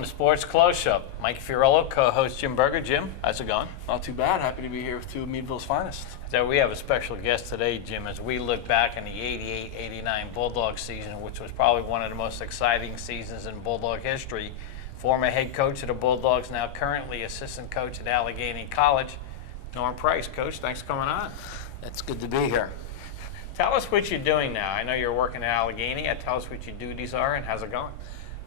welcome to Sports Close-Up. Mike Fiorillo, co-host Jim Berger. Jim, how's it going? Not too bad. Happy to be here with two of Meadville's finest. So we have a special guest today, Jim, as we look back in the 88-89 Bulldog season, which was probably one of the most exciting seasons in Bulldog history. Former head coach of the Bulldogs, now currently assistant coach at Allegheny College, Norm Price. Coach, thanks for coming on. It's good to be here. Tell us what you're doing now. I know you're working at Allegheny. Tell us what your duties are and how's it going?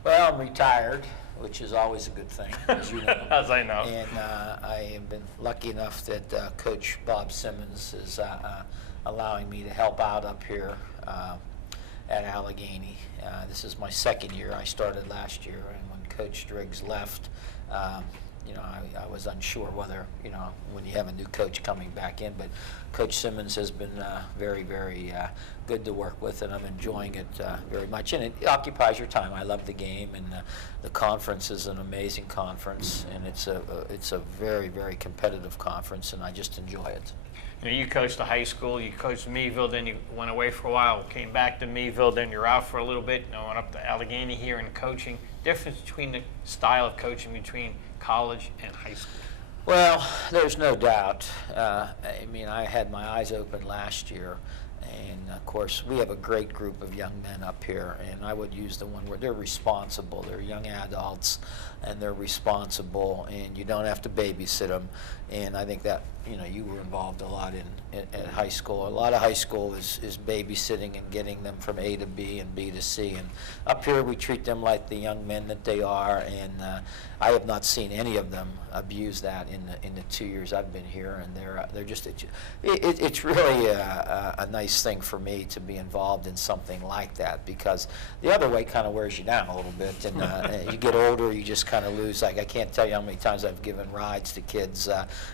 Well, I'm retired, which is always a good thing, as you know. As I know. And I have been lucky enough that Coach Bob Simmons is allowing me to help out up here at Allegheny. This is my second year. I started last year, and when Coach Driggs left, I was unsure whether, when you have a new coach coming back in, but Coach Simmons has been very, very good to work with, and I'm enjoying it very much. And it occupies your time. I love the game, and the conference is an amazing conference, and it's a very, very competitive conference, and I just enjoy it. You coached the high school, you coached Meadville, then you went away for a while, came back to Meadville, then you're out for a little bit, went up to Allegheny here and coaching. Difference between the style of coaching between college and high school? Well, there's no doubt. I had my eyes open last year, and of course we have a great group of young men up here, and I would use the one where they're responsible. They're young adults, and they're responsible, and you don't have to babysit them. And I think that you were involved a lot at high school. A lot of high school is babysitting and getting them from A to B and B to C. And up here we treat them like the young men that they are, and I have not seen any of them abuse that in the 2 years I've been here. And they're just it's really a nice thing for me to be involved in something like that, because the other way kind of wears you down a little bit, and you get older, you just kind of lose. Like, I can't tell you how many times I've given rides to kids.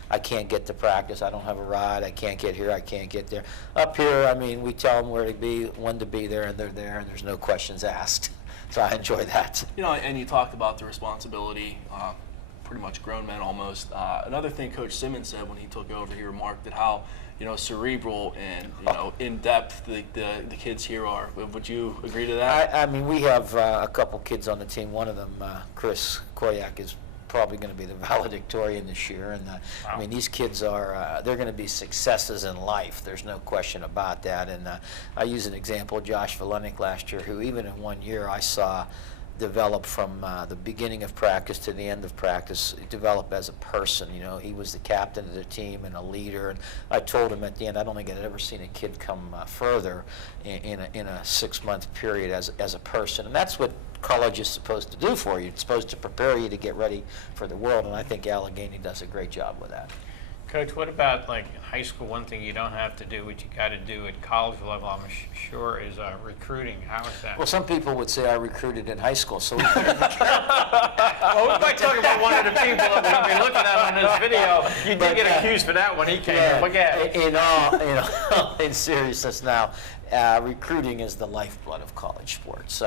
I can't get to practice. I don't have a ride. I can't get here. I can't get there. Up here, we tell them where to be, when to be there, and they're there, and there's no questions asked. So I enjoy that. And you talked about the responsibility, pretty much grown men almost. Another thing Coach Simmons said when he took over, he remarked at how cerebral and in depth the kids here are. Would you agree to that? We have a couple kids on the team. One of them, Chris Koyak, is probably going to be the valedictorian this year, and wow. These kids are they're going to be successes in life. There's no question about that. And I use an example, Josh Valenik last year, who even in 1 year I saw develop from the beginning of practice to the end of practice, develop as a person. He was the captain of the team and a leader, and I told him at the end, I don't think I'd ever seen a kid come further in a 6-month period as a person. And that's what college is supposed to do for you. It's supposed to prepare you to get ready for the world, and I think Allegheny does a great job with that. Coach, what about in high school? One thing you don't have to do, what you got to do at college level, I'm sure, is recruiting. How is that? Well, some people would say I recruited in high school, so. Well, we might talk about one of the people that we'll be looking at on this video. You did get accused for that when he came in. Look at it. In seriousness now, recruiting is the lifeblood of college sports.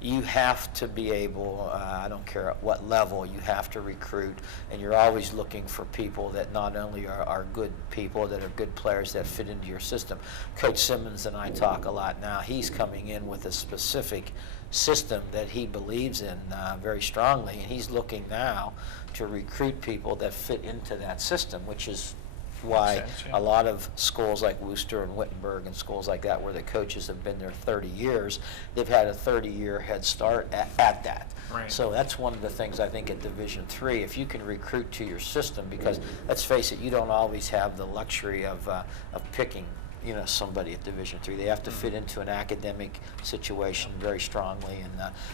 You have to be able, I don't care at what level, you have to recruit, and you're always looking for people that not only are good people, that are good players that fit into your system. Coach Simmons and I talk a lot now. He's coming in with a specific system that he believes in very strongly, and he's looking now to recruit people that fit into that system, which is why a lot of schools like Worcester and Wittenberg and schools like that, where the coaches have been there 30 years, they've had a 30-year head start at that. Right. So that's one of the things I think at Division III, if you can recruit to your system, because let's face it, you don't always have the luxury of picking somebody at Division III. They have to fit into an academic situation very strongly,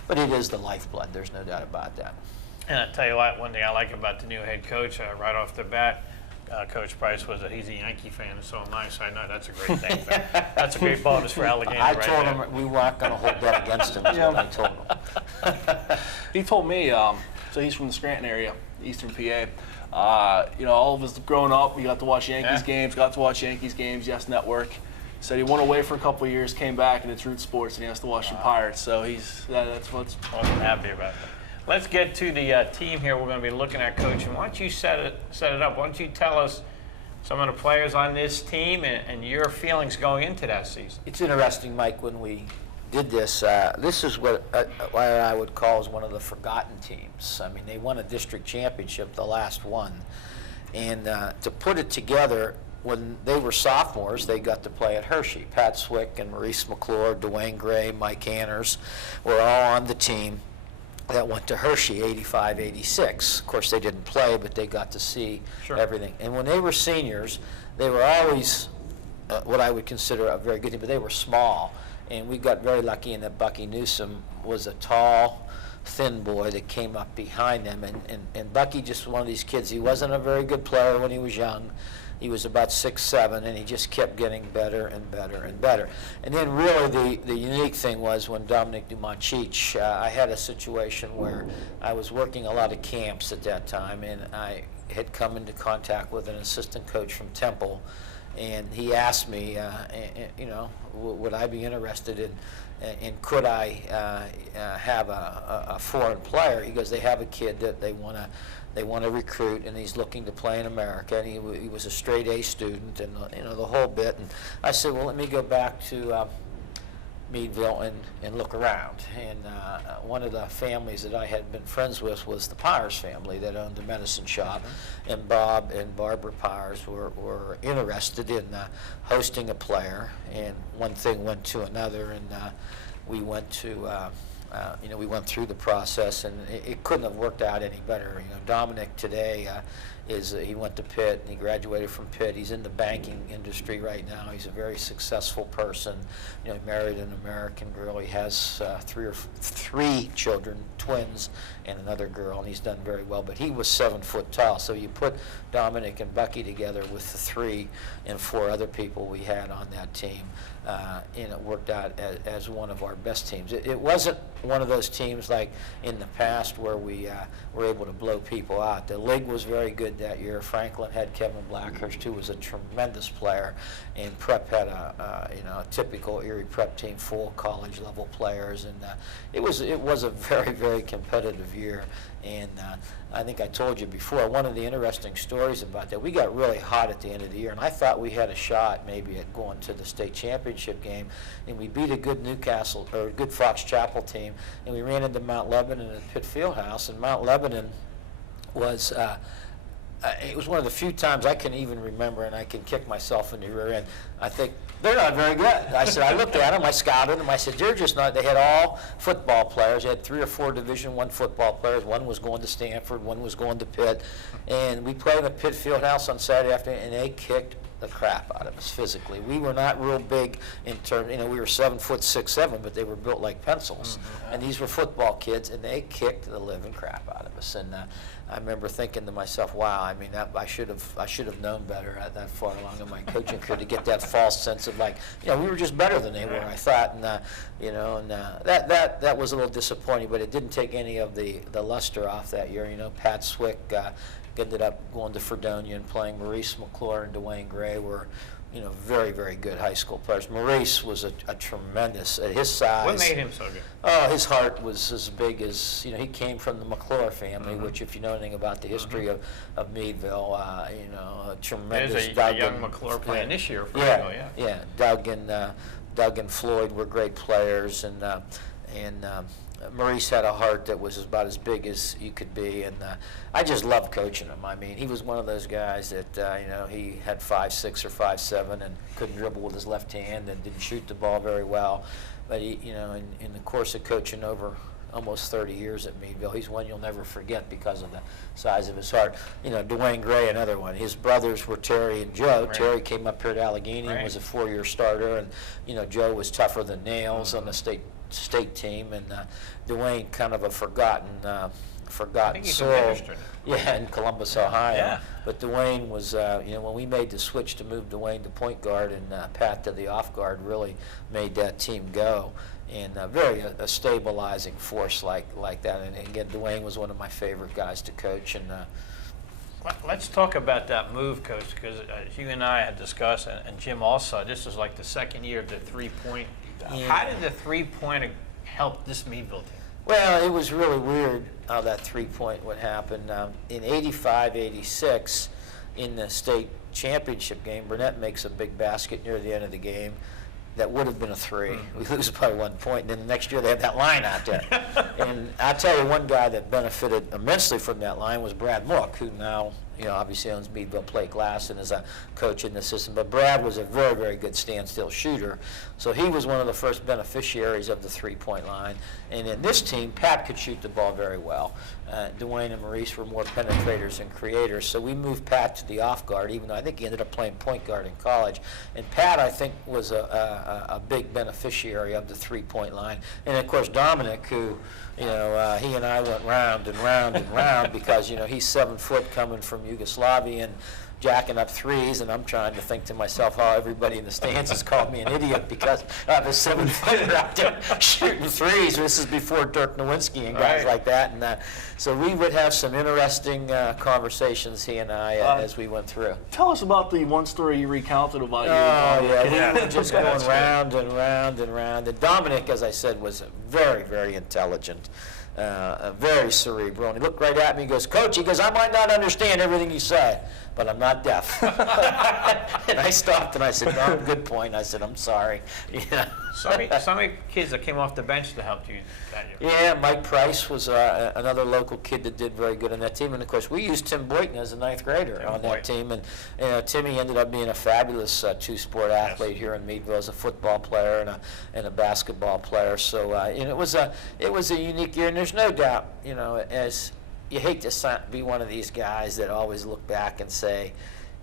but it is the lifeblood. There's no doubt about that. And I tell you what, one thing I like about the new head coach, right off the bat, Coach Price, was that he's a Yankee fan. It's so nice. I know that's a great thing. That's a great bonus for Allegheny. I told him we weren't going to hold that against him. Is what I told him. He told me, so he's from the Scranton area, Eastern PA. All of us growing up, we got to watch Yankees games, Yes Network. Said he went away for a couple of years, came back, and it's Root Sports, and he has to watch the Pirates. So that's what's. I'm happy about that. Let's get to the team here we're going to be looking at, Coach. And why don't you set it up? Why don't you tell us some of the players on this team and your feelings going into that season? It's interesting, Mike, when we did this. This is what I would call as one of the forgotten teams. I mean, they won a district championship, the last one. And to put it together, when they were sophomores, they got to play at Hershey. Pat Swick and Maurice McClure, Dwayne Gray, Mike Anners were all on the team that went to Hershey, 85, 86. Of course, they didn't play, but they got to see everything. And when they were seniors, they were always what I would consider a very good team, but they were small. And we got very lucky in that Bucky Newsom was a tall, thin boy that came up behind them. And Bucky just one of these kids. He wasn't a very good player when he was young. He was about 6'7", and he just kept getting better and better and better. And then really the unique thing was when Dominic Dumonchich, I had a situation where I was working a lot of camps at that time, and I had come into contact with an assistant coach from Temple, and he asked me, you know, would I be interested in, and could I have a foreign player? He goes, they have a kid that they want to recruit, and he's looking to play in America, and he was a straight A student, and you know, the whole bit. And I said, well, let me go back to Meadville and look around. And one of the families that I had been friends with was the Powers family that owned the medicine shop, and Bob and Barbara Powers were interested in hosting a player, and one thing went to another, and we went to you know, we went through the process, and it couldn't have worked out any better. You know, Dominic today he went to Pitt, and he graduated from Pitt. He's in the banking industry right now. He's a very successful person. You know, he married an American girl. He has three children, twins, and another girl, and he's done very well. But he was 7 foot tall, so you put Dominic and Bucky together with the 3 and 4 other people we had on that team, and it worked out as one of our best teams. It wasn't one of those teams like in the past where we were able to blow people out. The league was very good that year. Franklin had Kevin Blackhurst, who was a tremendous player, and Prep had a you know, a typical Erie Prep team, full college level players, and it was a very, very competitive year. And I think I told you before, one of the interesting stories about that, we got really hot at the end of the year, and I thought we had a shot maybe at going to the state championship game, and we beat a good Newcastle, or a good Fox Chapel team, and we ran into Mount Lebanon at Pitt Fieldhouse, and Mount Lebanon was, it was one of the few times I can even remember, and I can kick myself in the rear end. I think, they're not very good. I said, I looked at them, I scouted them, I said, they're just not, they had all football players. They had 3 or 4 Division I football players. One was going to Stanford, one was going to Pitt. And we played at Pitt Fieldhouse on Saturday afternoon, and they kicked the crap out of us physically. We were not real big in terms, you know, we were 7 foot 6'7", but they were built like pencils. And these were football kids, and they kicked the living crap out of us. And I remember thinking to myself, wow, I mean, I should have known better at that far along in my coaching career to get that false sense of like, you know, we were just better than they were, I thought. And you know, and that was a little disappointing, but it didn't take any of the luster off that year. You know, Pat Swick ended up going to Fredonia and playing. Maurice McClure and Dwayne Gray were, you know, very, very good high school players. Maurice was a tremendous, at his size. What made him so good? Oh, his heart was as big as, you know, he came from the McClure family, which if you know anything about the history of Meadville, you know, a tremendous. There's a young McClure playing this year for Meadville, yeah. Doug and Floyd were great players, and Maurice had a heart that was about as big as you could be, and I just loved coaching him. I mean, he was one of those guys that, you know, he had 5'6" or 5'7", and couldn't dribble with his left hand and didn't shoot the ball very well. But he, you know, in the course of coaching over almost 30 years at Meadville, he's one you'll never forget because of the size of his heart. You know, Dwayne Gray, another one. His brothers were Terry and Joe. Right. Terry came up here to Allegheny and was a 4-year starter, and you know, Joe was tougher than nails on the state team, and Dwayne kind of a forgotten soul. Yeah, in Columbus, Ohio. Yeah. But Dwayne was, you know, when we made the switch to move Dwayne to point guard and Pat to the off guard, really made that team go. And very a stabilizing force like that. And again, Dwayne was one of my favorite guys to coach. And let's talk about that move, Coach, because you and I had discussed, and Jim also, this was like the second year of the three-point. Yeah. How did the three-point help this Meadville team? Well, it was really weird how that three-point would happen. In 85, 86, in the state championship game, Burnett makes a big basket near the end of the game. that would have been a 3. We lose by 1 point, and then the next year they had that line out there. And I'll tell you, one guy that benefited immensely from that line was Brad Mook, who now, obviously owns Meadville Plate Glass and is a coach in the system. But Brad was a very, very good standstill shooter. So he was one of the first beneficiaries of the 3-point line. And in this team, Pat could shoot the ball very well. Dwayne and Maurice were more penetrators and creators. So we moved Pat to the off guard, even though I think he ended up playing point guard in college. And Pat, I think, was a big beneficiary of the 3-point line. And of course, Dominic, who, he and I went round and round and round because, he's 7 foot coming from Yugoslavia and jacking up threes, and I'm trying to think to myself how everybody in the stands has called me an idiot because I have a 7-footer out there shooting threes. This is before Dirk Nowinski and guys like that. And so we would have some interesting conversations, he and I, as we went through. Tell us about the one story you recounted about you. Oh, yeah, we were just going round and round and round. And Dominic, as I said, was very, very intelligent. Very cerebral. And he looked right at me and goes, Coach, he goes, I might not understand everything you say, but I'm not deaf. And I stopped and I said, Dom, good point. I said, I'm sorry. Some of the kids that came off the bench to help you that year. Yeah, Mike Price was another local kid that did very good on that team. And, of course, we used Tim Boyton as a 9th grader on that team. And Timmy ended up being a fabulous two-sport athlete here in Meadville as a football player and a basketball player. So it was a unique year. And there's no doubt, as you hate to be one of these guys that always look back and say,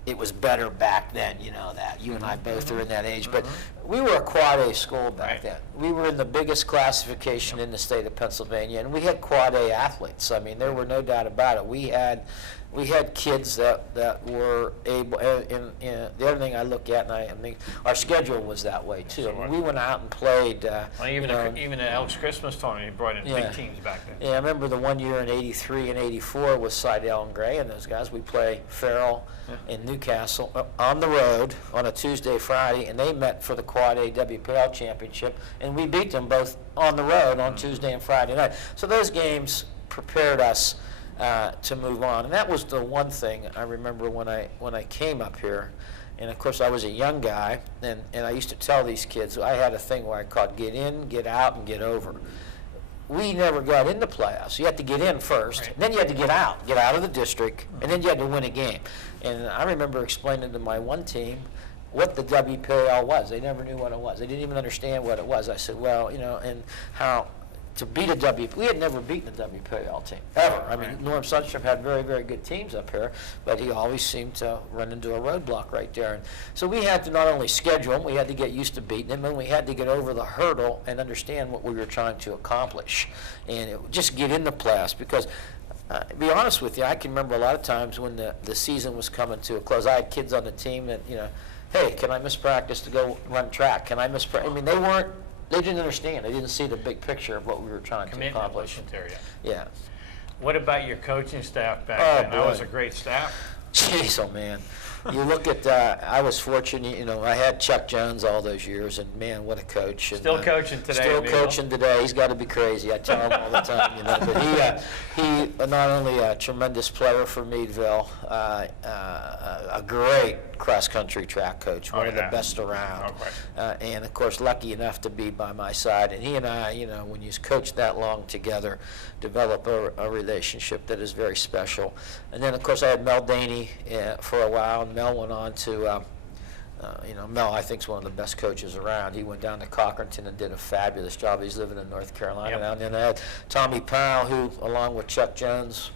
it was better back then, that. You and I both are in that age. But we were a quad A school back then. We were in the biggest classification in the state of Pennsylvania, and we had quad A athletes. I mean, there were no doubt about it. We had kids that were able, and the other thing I look at, and I mean, our schedule was that way too. I mean, we went out and played. Even the Elks Christmas tournament, you brought in big teams back then. Yeah, I remember the one year in '83 and '84 with Seidel and Gray and those guys. We play Farrell in Newcastle on the road on a Tuesday, Friday, and they met for the Quad A WPL championship, and we beat them both on the road on Tuesday and Friday night. So those games prepared us to move on, and that was the one thing I remember when I came up here. And of course I was a young guy, and I used to tell these kids, I had a thing where I called get in, get out, and get over. We never got into playoffs. You had to get in first, and then you had to get out of the district, and then you had to win a game. And I remember explaining to my one team what the WPL was. They never knew what it was. They didn't even understand what it was. I said, well, and how to beat a we had never beaten a WPL team, ever. I mean, Norm Sundstrom had very, very good teams up here, but he always seemed to run into a roadblock right there. And so we had to not only schedule them, we had to get used to beating them, and we had to get over the hurdle and understand what we were trying to accomplish. And just get in the playoffs, because to be honest with you, I can remember a lot of times when the season was coming to a close. I had kids on the team that, hey, can I miss practice to go run track? Can I miss practice? I mean, they didn't understand. They didn't see the big picture of what we were trying to accomplish. Yeah. What about your coaching staff back then? That was a great staff. Jeez, oh man. You look at, I was fortunate, I had Chuck Jones all those years, and man, what a coach. And, still coaching today. Still coaching today. He's got to be crazy. I tell him all the time, But he not only a tremendous player for Meadville, a great cross-country track coach, one of the best around. And of course, lucky enough to be by my side. And he and I, when you coach that long together, develop a relationship that is very special. And then, of course, I had Mel Daney for a while, and Mel went on to, Mel, I think, is one of the best coaches around. He went down to Cochranton and did a fabulous job. He's living in North Carolina now. And then I had Tommy Powell, who, along with Chuck Jones,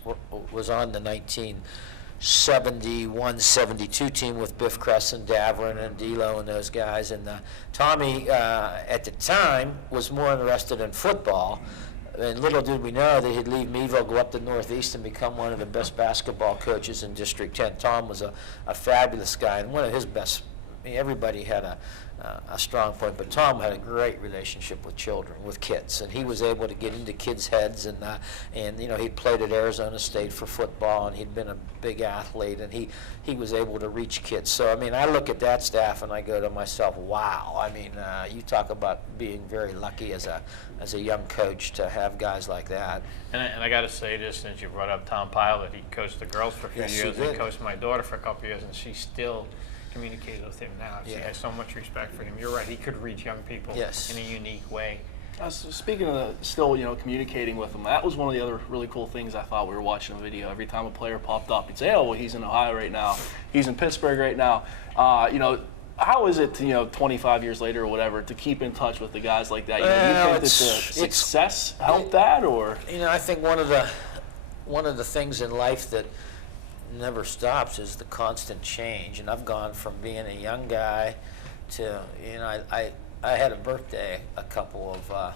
was on the 1971-72 team with Biff Crescent, Davern, and D'Lo and those guys. And Tommy, at the time, was more interested in football. And little did we know that he'd leave Meadville, go up to Northeast, and become one of the best basketball coaches in District 10. Tom was a fabulous guy, and one of his best. Everybody had a strong point, but Tom had a great relationship with children, with kids, and he was able to get into kids' heads. And he played at Arizona State for football, and he'd been a big athlete, and he was able to reach kids. So I look at that staff and I go to myself, wow. You talk about being very lucky as a young coach to have guys like that. And I got to say this, since you brought up Tom Pyle, that he coached the girls for a few years, and he coached my daughter for a couple of years, and she still communicated with him now. She Yeah. has so much respect for him. You're right. He could reach young people Yes. in a unique way. Speaking of still, communicating with them, that was one of the other really cool things I thought we were watching a video. Every time a player popped up, you'd say, oh, well, he's in Ohio right now. He's in Pittsburgh right now. How is it, 25 years later or whatever, to keep in touch with the guys like that? You think that the success helped that, or? I think one of the things in life that never stops is the constant change. And I've gone from being a young guy to, I had a birthday a couple of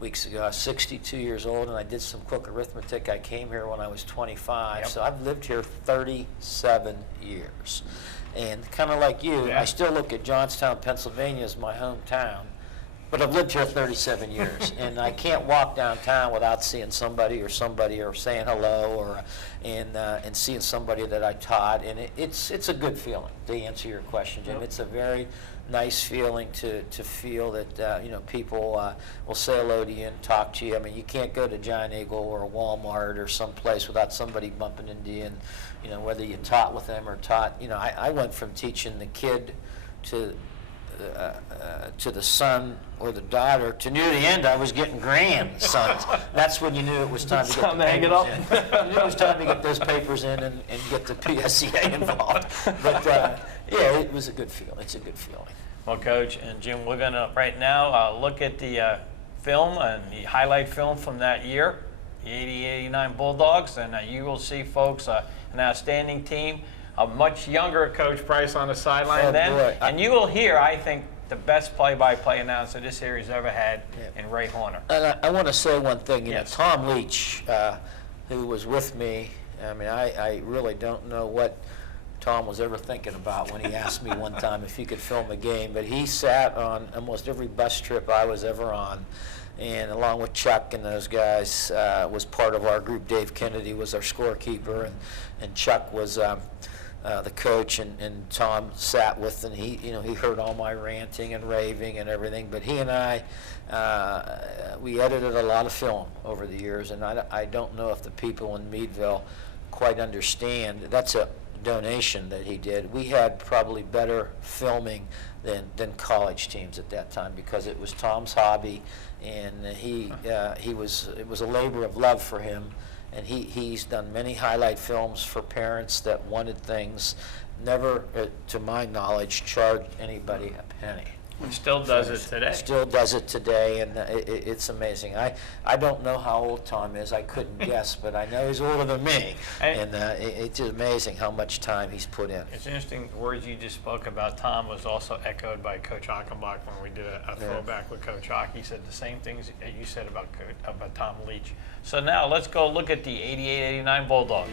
weeks ago. I was 62 years old, and I did some quick arithmetic. I came here when I was 25, Yep. so I've lived here 37 years. And kind of like you, Yeah. I still look at Johnstown, Pennsylvania as my hometown, but I've lived here 37 years, and I can't walk downtown without seeing somebody or saying hello and seeing somebody that I taught, and it's a good feeling, to answer your question, Jim. Yep. It's a very nice feeling to feel that people will say hello to you and talk to you. I mean, you can't go to Giant Eagle or Walmart or someplace without somebody bumping into you, and whether you taught with them or taught. I went from teaching the kid to the son or the daughter to near the end I was getting grandsons. That's when you knew it was time to get the Hang it papers up. in. You knew it was time to get those papers in and get the PSEA involved. But yeah, it was a good feeling. It's a good feeling. Well, Coach and Jim, we're going to right now look at the film and the highlight film from that year, the 88-89 Bulldogs, and you will see, folks, an outstanding team. A much younger Coach Price on the sideline Oh, then. boy. And you will hear, I think, the best play-by-play announcer this series ever had in Ray Horner. And I want to say one thing. Yes. Tom Leach, who was with me, I mean, I really don't know what Tom was ever thinking about when he asked me one time if he could film a game, but he sat on almost every bus trip I was ever on, and along with Chuck and those guys, was part of our group. Dave Kennedy was our scorekeeper, and Chuck was the coach, and Tom sat with, and he heard all my ranting and raving and everything. But he and I, we edited a lot of film over the years, and I don't know if the people in Meadville quite understand. That's a donation that he did. We had probably better filming than college teams at that time, because it was Tom's hobby, and it was a labor of love for him. And he's done many highlight films for parents that wanted things, never, to my knowledge, charged anybody a penny. And still does it today. Still does it today, and it's amazing. I don't know how old Tom is. I couldn't guess, but I know he's older than me. And it's amazing how much time he's put in. It's interesting, the words you just spoke about Tom was also echoed by Coach Achenbach when we did a throwback with Coach Hock. He said the same things that you said about Tom Leach. So now let's go look at the 88-89 Bulldogs.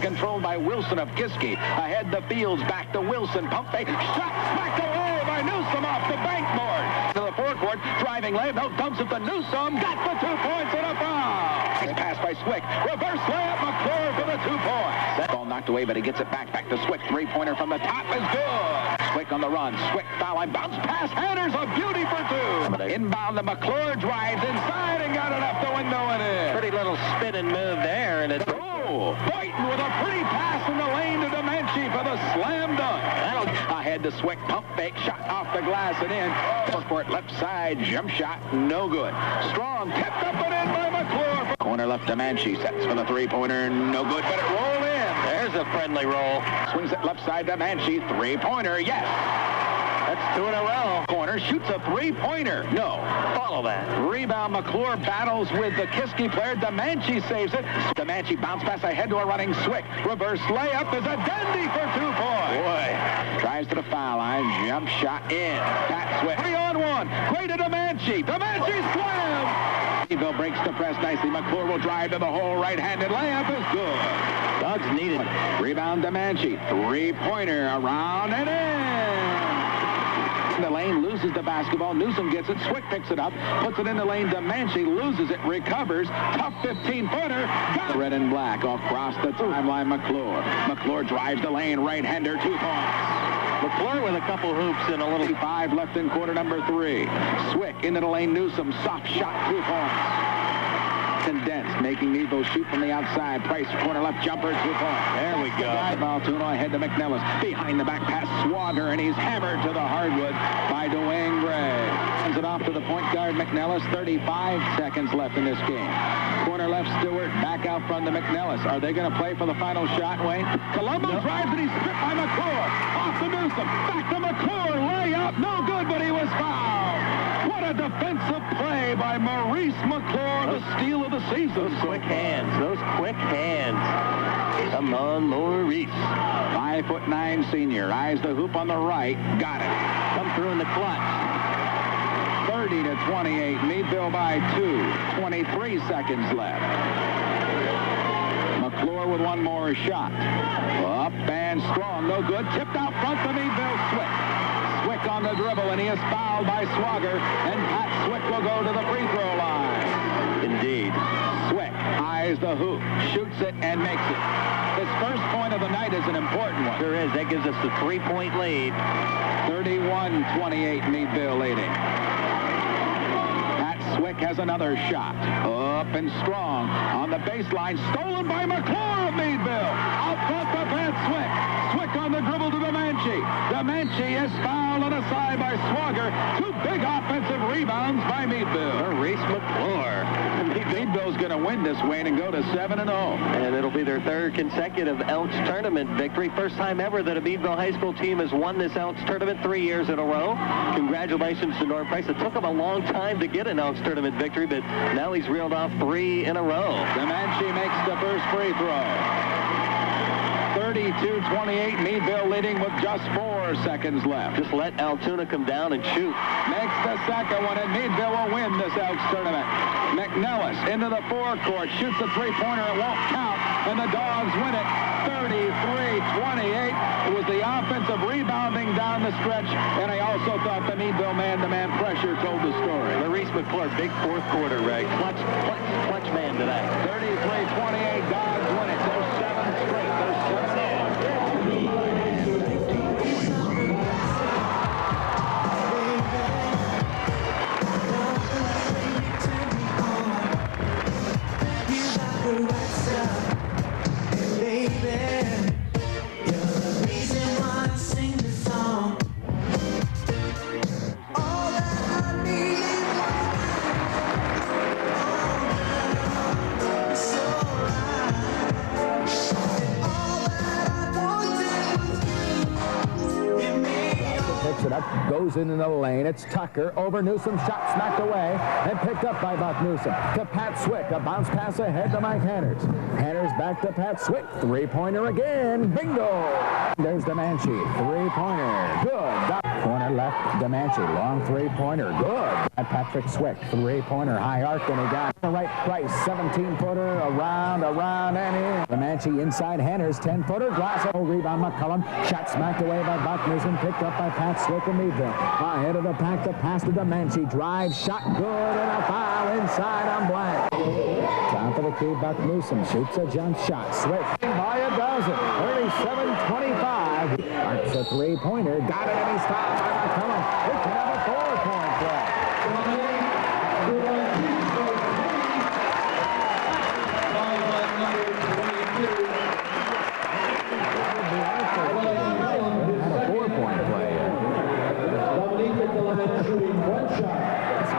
Controlled by Wilson of Kiski. Ahead the fields, back to Wilson. Pump fake. Shot smacked away by Newsome off the bankboard. To the forecourt, driving lane. No, dumps it to Newsome. Got the 2 points and a foul. Pass by Swick. Reverse layup. McClure for the 2 points. That ball knocked away, but he gets it back to Swick. 3-pointer from the top is good. Swick on the run. Swick foul line. Bounce pass. Headers a beauty for 2. Inbound the McClure drives inside and got it up the window and in. Pretty little spin and move there, and it's Boynton with a pretty pass in the lane to DeManchi for the slam dunk. Ahead to Swick, pump fake, shot off the glass and in. Forecourt left side, jump shot, no good. Strong, tipped up and in by McClure. Corner left DeManchi, sets for the 3-pointer, no good, but it rolled in. There's a friendly roll. Swings it left side, DeManchi, 3-pointer, yes. That's 2 in a row. Corner shoots a 3-pointer. No. Follow that. Rebound. McClure battles with the Kiski player. DeManchi saves it. DeManchi bounce pass ahead to a running Swick. Reverse layup is a dandy for 2 points. Boy. Drives to the foul line. Jump shot in. Pat Swick. 3-on-1. Great to DeManchi. DeManchi slam. Meadville breaks the press nicely. McClure will drive to the hole. Right-handed layup is good. Dogs needed. Rebound DeManchi. 3-pointer around and in. the lane, loses the basketball. Newsom gets it. Swick picks it up, puts it in the lane. Demanchi loses it, recovers. Tough 15-footer. Got red and black across the timeline. McClure. McClure drives the lane. Right-hander, 2 points. McClure with a couple hoops and a little 5 left in quarter number 3. Swick into the lane. Newsom, soft shot, 2 points. Condensed, making Meadville shoot from the outside. Price, corner left jumper, 2 points. There we go. Valtuno ahead to McNellis. Behind the back pass, Swagger, and he's hammered to the hardwood by Dwayne Gray. Sends it off to the point guard, McNellis. 35 seconds left in this game. Corner left, Stewart. Back out front to McNellis. Are they going to play for the final shot, Wayne? Colombo drives and he's stripped by McClure. Off to Newsom. Back to McClure. Layup. No good, but he was fouled. What a defensive play by Maurice McClure, the steal of the season. Those quick hands. Come on, Maurice. 5'9" senior. Eyes the hoop on the right. Got it. Come through in the clutch. 30-28. Meadville by 2. 23 seconds left. McClure with one more shot. Up and strong. No good. Tipped out front to Meadville. Swick on the dribble, and he is fouled by Swagger, and Pat Swick will go to the free throw line. Indeed. Swick eyes the hoop, shoots it, and makes it. His first point of the night is an important one. Sure is. That gives us the 3-point lead. 31-28, Meadville leading. Pat Swick has another shot. Up and strong on the baseline, stolen by McClure of Meadville. Out front to Pat Swick. Swick on the dribble to Demanchi. Demanchi is fouled on a side by Swagger. 2 big offensive rebounds by Meadville. Maurice McClure. Meadville's going to win this, Wayne, and go to 7-0. And it'll be their 3rd consecutive Elks tournament victory. First time ever that a Meadville high school team has won this Elks tournament 3 years in a row. Congratulations to Norm Price. It took him a long time to get an Elks tournament victory, but now he's reeled off 3 in a row. Demanchi makes the first free throw. 32-28, Meadville leading with just 4 seconds left. Just let Altoona come down and shoot. Makes the second one, and Meadville will win this Elks tournament. McNellis into the forecourt, shoots a 3-pointer, it won't count, and the Dogs win it 33-28. It was the offensive rebounding down the stretch, and I also thought the Meadville man-to-man pressure told the story. Maurice McClure, big 4th quarter, Ray. Clutch man today. 33-28, Dogs win it. There's 7 straight. There's 7. Picks it up, goes into the lane. It's Tucker over Newsom. Shot smacked away and picked up by Buck Newsom. To Pat Swick. A bounce pass ahead to Mike Hanners. Hanners back to Pat Swick. 3-pointer again. Bingo! There's Demanchi. 3-pointer. Good. Corner left. Demanchi. Long 3-pointer. Good. At Patrick Swick. 3-pointer. High arc, and he got the right Price. 17-footer. Around, and in. Demanchi inside Hanners. 10-footer. Glass. Rebound McCullum. Shot smacked away by Buck Newsom. Picked up by Pat Swick and Meadville. Ahead of the pack, the pass to Demanchi. Drive, shot good, and a foul inside on Blank. Top of the key, Buck Newsom shoots a jump shot. Swick by a dozen. 37-25. Arcs a 3-pointer. Got it, and he's fouled by McCullum. We can have a 4-point play.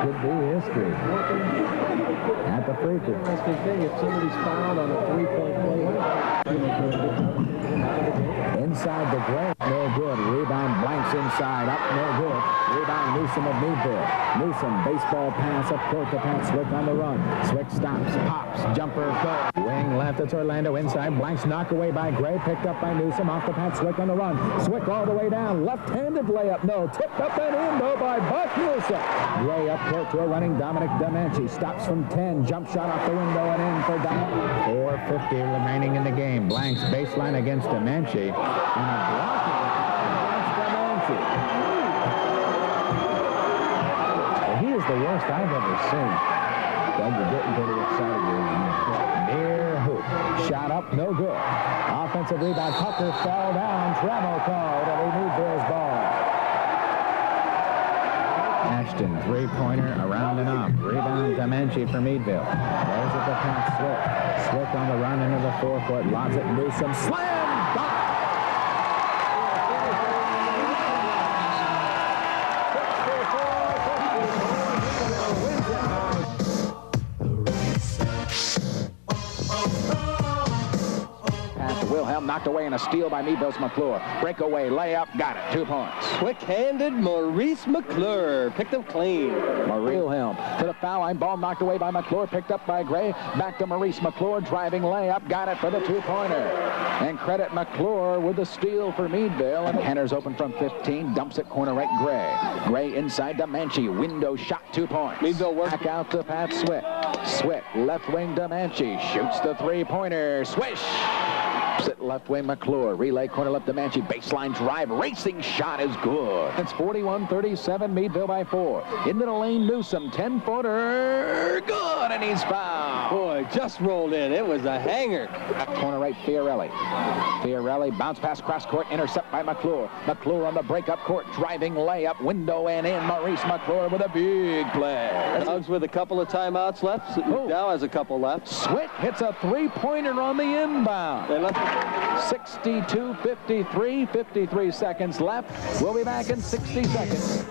Could be history. At the free throw. That's the thing. If somebody's fouled on a 3-point play, inside the break, no good. Rebound Blanks inside, up, no good. Rebound Newsom of Meadville. Newsom, baseball pass up court to Pat Swick on the run. Swick stops, pops, jumper, goes. Wing left, it's Orlando inside. Blanks knocked away by Gray, picked up by Newsom, off to Pat Swick on the run. Swick all the way down, left-handed layup, no. Tipped up and in, though, by Buck Newsom. Gray up court to a running Dominic Demanchi. Stops from 10, jump shot off the window and in for Dominic. 4:50 remaining in the game. Blanks baseline against Demanchi. And a blocking against Demanchi. is the worst I've ever seen. Doug, you're getting pretty excited here. Near hoop. Shot up, no good. Offensive rebound. Tucker fell down. Travel called. It'll be Meadville's ball. Ashton, three-pointer, around and up. Rebound, Demenci for Meadville. There's it to Pat Swick. Swick on the run into the forecourt. Lobs it, Newsom. Slam! Dunk! Wilhelm knocked away in a steal by Meadville's McClure. Breakaway, layup, got it. 2 points. Quick-handed Maurice McClure picked him clean. Wilhelm to the foul line. Ball knocked away by McClure. Picked up by Gray. Back to Maurice McClure. Driving layup. Got it for the 2-pointer. And credit McClure with the steal for Meadville. And Henner's open from 15. Dumps it corner right. Gray. Gray inside to Manchi. Window shot. 2 points. Meadville works. Back out to Pat Swick. Swick left wing to Manchi. Shoots the 3-pointer. Swish. It left wing McClure. Relay corner left to Manchi. Baseline drive. Racing shot is good. It's 41-37. Meadville by 4. Into the lane. Newsom. 10-footer. Good. And he's fouled. Boy, just rolled in. It was a hanger. Corner right. Fiorillo. Fiorillo bounce pass cross court. Intercept by McClure. McClure on the breakup court. Driving layup. Window and in. Maurice McClure with a big play. Dogs with a couple of timeouts left. Now has a couple left. Swick hits a 3-pointer on the inbound. They left 62-53, 53 seconds left. We'll be back in 60 seconds.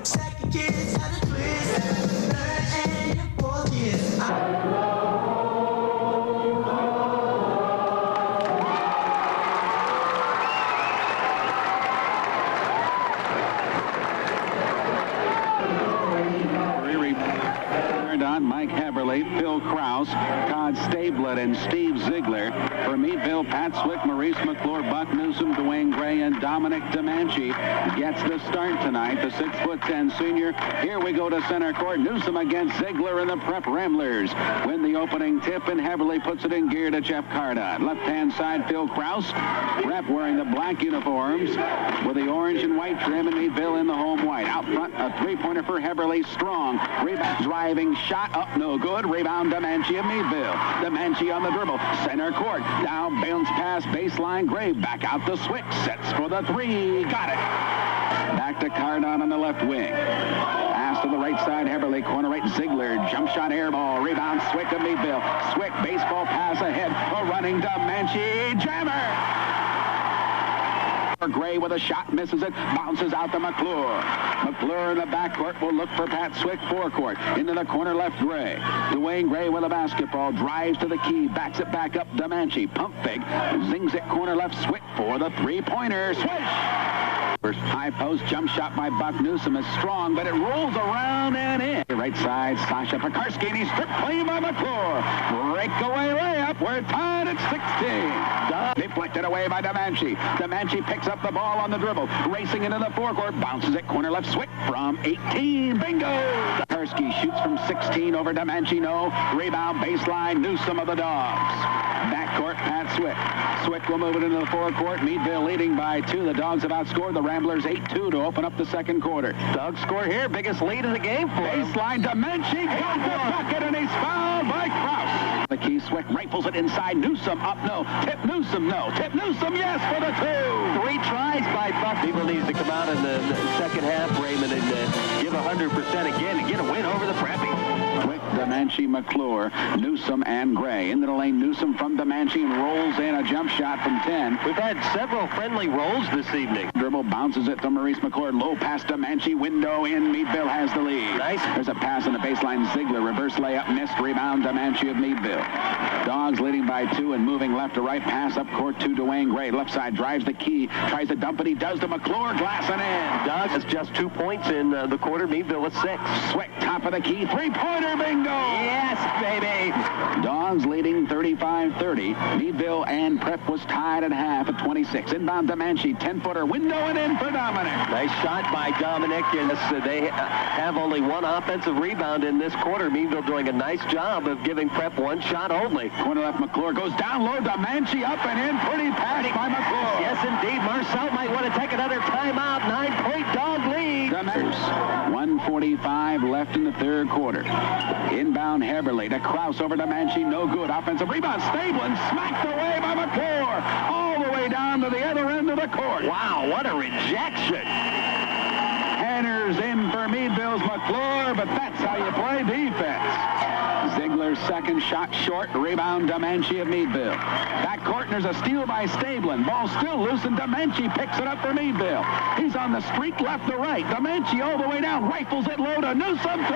Mike Haberle, Phil Kraus, Todd Stablet, and Steve Ziegler. For Meadville, Pat Swick, Maurice McClure, Buck Newsom, Dwayne Gray, and Dominic Demanchi gets the start tonight. The 6'10" senior. Here we go to center court. Newsom against Ziegler and the Prep Ramblers. Win the opening tip, and Haberle puts it in gear to Jeff Cardon. Left-hand side, Phil Kraus. Prep wearing the black uniforms with the orange and white trim, and Meadville in the home white. Out front, a 3-pointer for Haberle. Strong. Rebound, driving shot up, no good. Rebound, Demanchi of Meadville. Demanchi on the dribble. Center court. Down, bounce pass, baseline. Gray back out to Swick. Sets for the 3. Got it. Back to Cardon on the left wing. Pass to the right side. Haberle, corner right. Ziegler. Jump shot, air ball. Rebound, Swick of Meadville. Swick, baseball pass ahead. A running Demanchi. Jammer. Gray with a shot, misses it, bounces out to McClure. McClure in the backcourt will look for Pat Swick, forecourt. Into the corner left, Gray. Dwayne Gray with a basketball, drives to the key, backs it back up, Demanchi. Pump fake, zings it corner left, Swick for the 3-pointer. Swish! First high post jump shot by Buck Newsom is strong, but it rolls around and in. Right side, Sasha Pekarsky, and he's stripped clean by McClure. Breakaway layup. We're tied at 16. Deflected away by Demanchi. Demanchi picks up the ball on the dribble. Racing into the forecourt. Bounces it corner left. Swick from 18. Bingo! Pekarsky shoots from 16 over Demanchi. No. Rebound baseline. Newsom of the Dogs. Backcourt, Pat Swick. Swick will move it into the forecourt. Meadville leading by 2. The Dogs have outscored the Ramblers 8-2 to open up the second quarter. Dogs score here. Biggest lead of the game for him. Baseline, Demanchi got the bucket, and he's fouled by Kraus. The key, Swick rifles it inside. Newsom up, no. Tip Newsom, no. Tip Newsom, yes, for the 2. 3 tries by Buck. People needs to come out in the second half, Raymond, and give 100% again and get a win over the Preppies. Swick, Demanchi, McClure, Newsom, and Gray. Into the lane, Newsom from Demanchi and rolls in a jump shot from 10. We've had several friendly rolls this evening. Dribble bounces it to Maurice McClure. Low pass Demanchi, window in. Meadville has the lead. Nice. There's a pass on the baseline. Ziegler, reverse layup, missed. Rebound, Demanchi of Meadville. Dogs leading by 2 and moving left to right. Pass up court to Dwayne Gray. Left side drives the key. Tries to dump it. He does to McClure. Glass and in. Dogs has just 2 points in the quarter. Meadville with 6. Swick, top of the key. 3-pointer, bingo! Yes, baby! Dogs leading 35-30. Meadville and Prep was tied at half at 26. Inbound Demanchi, 10-footer, window and in for Dominic. Nice shot by Dominic, and they have only 1 offensive rebound in this quarter. Meadville doing a nice job of giving Prep 1 shot only. Corner left, McClure goes down low. Demanchi up and in. Pretty pass by McClure. Yes, indeed. Marcel might want to take another timeout. 9-point dog lead. The Mariners. 1:45 left in the third quarter. Inbound Heberle to Kraus over to Manchi. No good. Offensive rebound. Stablen smacked away by McClure. All the way down to the other end of the court. Wow, what a rejection. Hanners in for Meadville's McClure, but that's how you play defense. Ziegler's second shot short. Rebound Demanchi of Meadville. Back court, and there's a steal by Stablen. Ball still loose, and Demanchi picks it up for Meadville. He's on the streak left to right. Demanchi all the way down. Rifles it low to Newsom,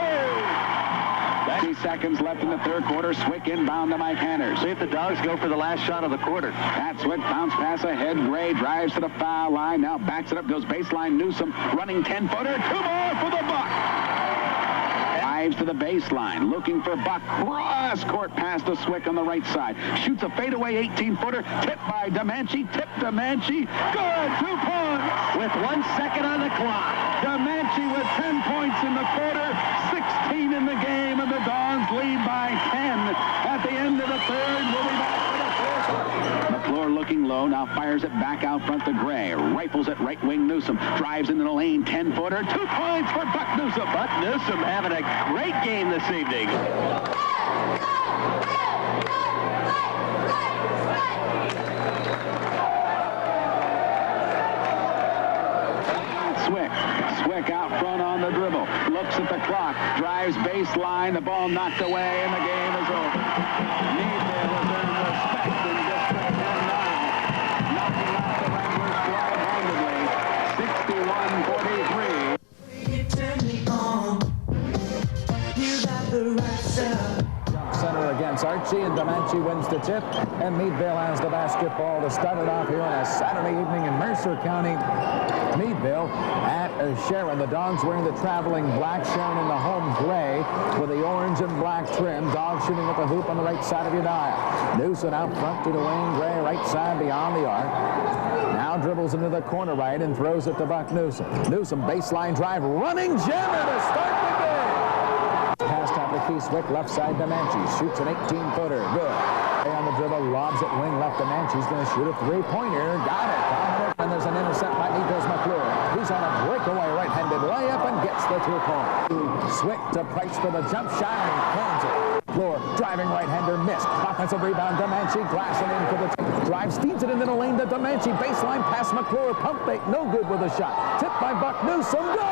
20 seconds left in the third quarter. Swick inbound to Mike Hanners. See if the Dogs go for the last shot of the quarter. Pat Swick bounce pass ahead. Gray drives to the foul line. Now backs it up. Goes baseline. Newsom running 10-footer. 2 more for the Buck. Drives to the baseline. Looking for Buck. Cross court pass to Swick on the right side. Shoots a fadeaway 18-footer. Tipped by Demanchi. Tipped Demanchi. Good. 2 points. With 1 second on the clock. Demanchi with 10 points in the quarter. 16 in the game, and the Dons lead by 10 at the end of the third. We'll be back for the fourth. McClure looking low, now fires it back out front to Gray. Rifles it right wing Newsom. Drives into the lane, 10-footer. 2 points for Buck Newsom. Buck Newsom having a great game this evening. Swick out front on the dribble. Looks at the clock. Drives baseline. The ball knocked away, and the game is over. Meadville has earned respect in District 10 now. Knocking off the Wranglers 61-43. Center against Archie, and Demanchi wins the tip, and Meadville has the basketball to start it off here on a Saturday evening in Mercer County. Meadville at Sharon. The Dogs wearing the traveling black, Sharon in the home gray with the orange and black trim. Dogs shooting at the hoop on the right side of your dial. Newsom out front to Dwayne Gray, right side beyond the arc. Now dribbles into the corner right and throws it to Buck Newsom. Newsom baseline drive, running jammer to start the game. Pass top to Keith Swick, left side Demanchi. Shoots an 18-footer. Good. On the dribble, lobs it wing left to Manchi. He's going to shoot a 3-pointer. Got it. And there's an intercept by Meadville's McClure. He's on a breakaway right-handed layup and gets the 2-point. Swick to Price for the jump shot and cans it. McClure driving right-hander missed. Offensive rebound. Demanchi glassing in for the drive. Steams it into the lane to Demanchi. Baseline pass McClure. Pump fake. No good with a shot. Tipped by Buck Newsom. Good.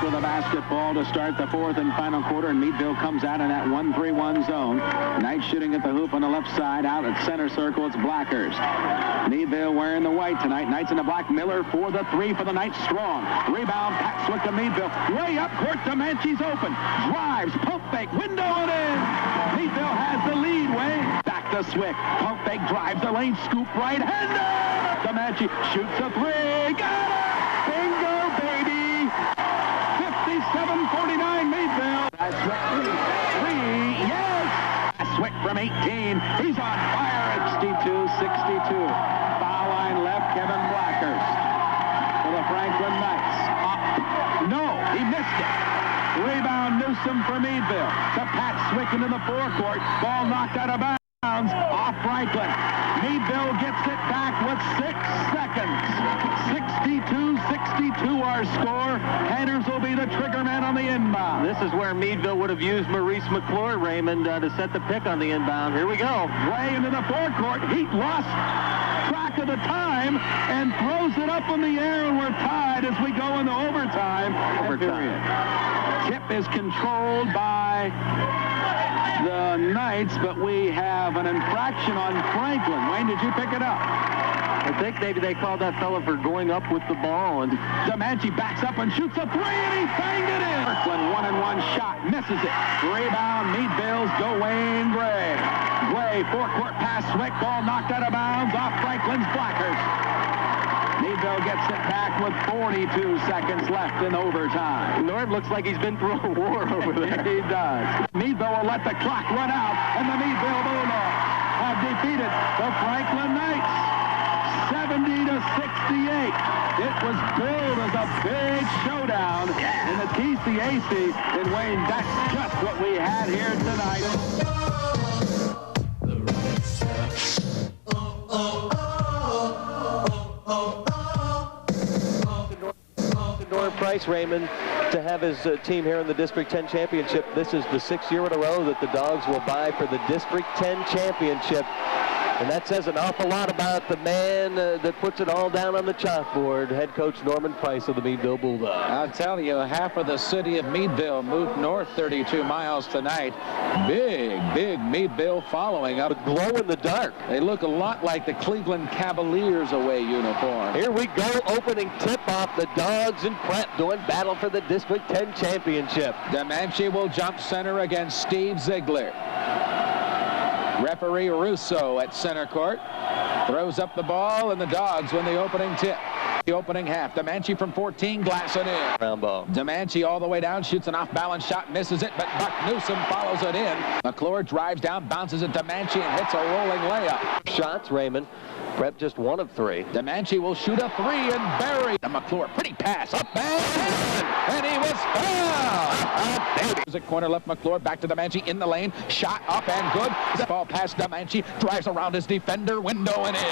With a basketball to start the fourth and final quarter, and Meadville comes out in that 1-3-1 zone. Knight shooting at the hoop on the left side. Out at center circle, it's Blackers. Meadville wearing the white tonight. Knight's in the black. Miller for the 3 for the Knights. Strong. Rebound. Pat Swick to Meadville. Way up court. Demanchi's open. Drives. Pump fake. Window and in. Meadville has the lead. Way back to Swick. Pump fake. Drives the lane. Scoop right. Hander. Demanchi shoots a 3. Got it. Bingo, baby. 57-49 Meadville. That's right. 3, yes. Swick from 18. He's on fire at 62-62. Foul line left, Kevin Blackers for the Franklin Knights. No, he missed it. Rebound Newsom for Meadville. To Pat Swick into the forecourt. Ball knocked out of bounds. Off Franklin. Meadville gets it back with 6 seconds. 62-62 our score. Hanners will be the trigger man on the inbound. This is where Meadville would have used Maurice McClure, Raymond, to set the pick on the inbound. Here we go. Gray into the forecourt. He lost track of the time and throws it up in the air, and we're tied as we go into overtime. Tip is controlled by the Knights, but we have an infraction on Franklin. Wayne, did you pick it up? I think maybe they called that fella for going up with the ball. And Demanchi backs up and shoots a 3, and he banged it in. Franklin 1-and-1 shot, misses it. Rebound, Meadville's Dwayne Gray. Gray, forecourt pass, Swick, ball knocked out of bounds off Franklin's Blackers. Meadville gets it back with 42 seconds left in overtime. Norm looks like he's been through a war over there. He does. Meadville will let the clock run out, and the Meadville Bulldogs have defeated the Franklin Knights 70-68. It was billed as a big showdown in the TCAC, and Wayne, that's just what we had here tonight. Norman Price, Raymond, to have his team here in the District 10 Championship. This is the 6th year in a row that the Dogs will vie for the District 10 Championship. And that says an awful lot about the man that puts it all down on the chalkboard, head coach Norman Price of the Meadville Bulldogs. I'll tell you, half of the city of Meadville moved north 32 miles tonight. Big Meadville following up. Glow in the dark. They look a lot like the Cleveland Cavaliers away uniform. Here we go, opening tip-off. The Dogs and Prep doing battle for the District 10 Championship. Demanchi will jump center against Steve Ziegler. Referee Russo at center court throws up the ball, and the Dogs win the opening tip. The opening half. Demanchi from 14, glass it in. Round ball. Demanchi all the way down, shoots an off-balance shot, misses it, but Buck Newsom follows it in. McClure drives down, bounces at Demanchi, and hits a rolling layup. Shots, Raymond. Prep just 1 of 3. Demanchi will shoot a 3 and bury. And McClure, pretty pass, up and he was fouled. There's a corner left, McClure back to Demanchi in the lane, shot up and good. The ball past Demanchi, drives around his defender, window and in.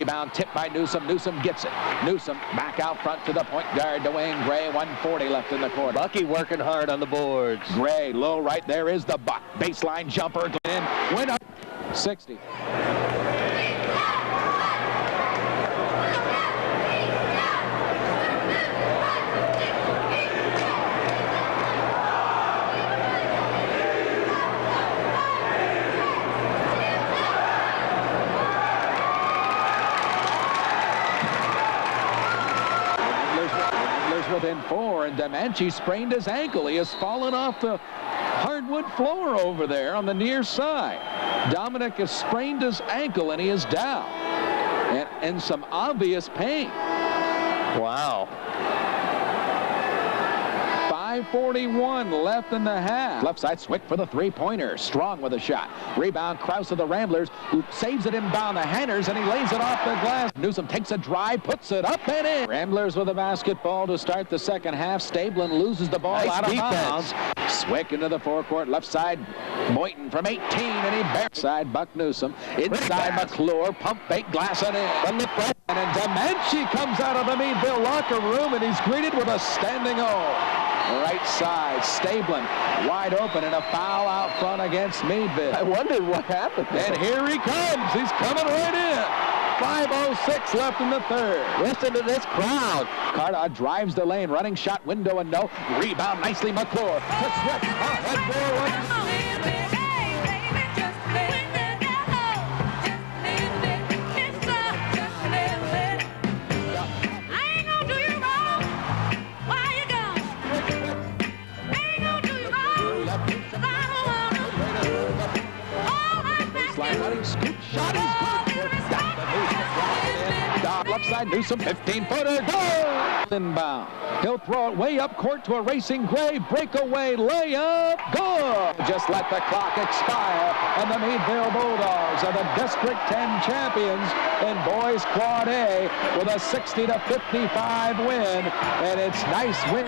Rebound tipped by Newsom. Newsom gets it. Newsom back out front to the point guard, Dwayne Gray, 140 left in the quarter. Bucky working hard on the boards. Gray low right there is the Buck. Baseline jumper, Glenn, win up 60. Within 4, and Demanchi sprained his ankle. He has fallen off the hardwood floor over there on the near side. Dominic has sprained his ankle, and he is down and in some obvious pain. Wow. 5:41 left in the half. Left side, Swick for the three-pointer. Strong with a shot. Rebound, Krause of the Ramblers, who saves it inbound the Hanners, and he lays it off the glass. Newsom takes a drive, puts it up and in. Ramblers with a basketball to start the second half. Stablin loses the ball out of bounds. Swick into the forecourt, left side, Boynton from 18, and he bears. Side, Buck Newsom. Inside, McClure, pump fake, glass it in. From the front, and Demanchi comes out of the Meadville locker room, and he's greeted with a standing O. Right side, Stablin wide open, and a foul out front against Meadville. I wondered what happened there. And here he comes. He's coming right in. 5:06 left in the third. Listen to this crowd. Carter drives the lane, running shot, window and no. Rebound nicely, McClure. To Swift. Scoop shot is good. Left side, Newsom, 15-footer, goal! Inbound. He'll throw it way up court to a racing Gray. Breakaway layup, good! Just let the clock expire, and the Meadville Bulldogs are the District 10 champions in boys quad A with a 60-55 win, and it's nice win.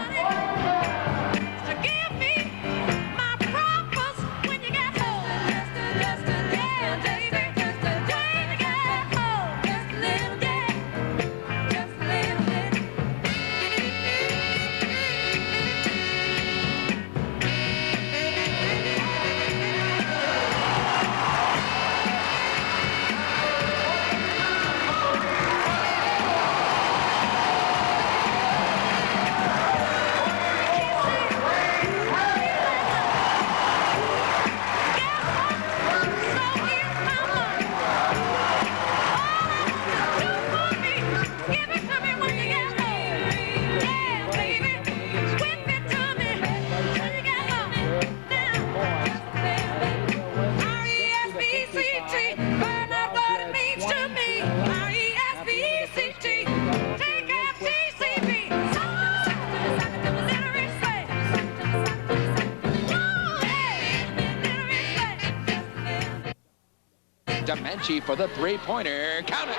Demanchi for the three-pointer. Count it.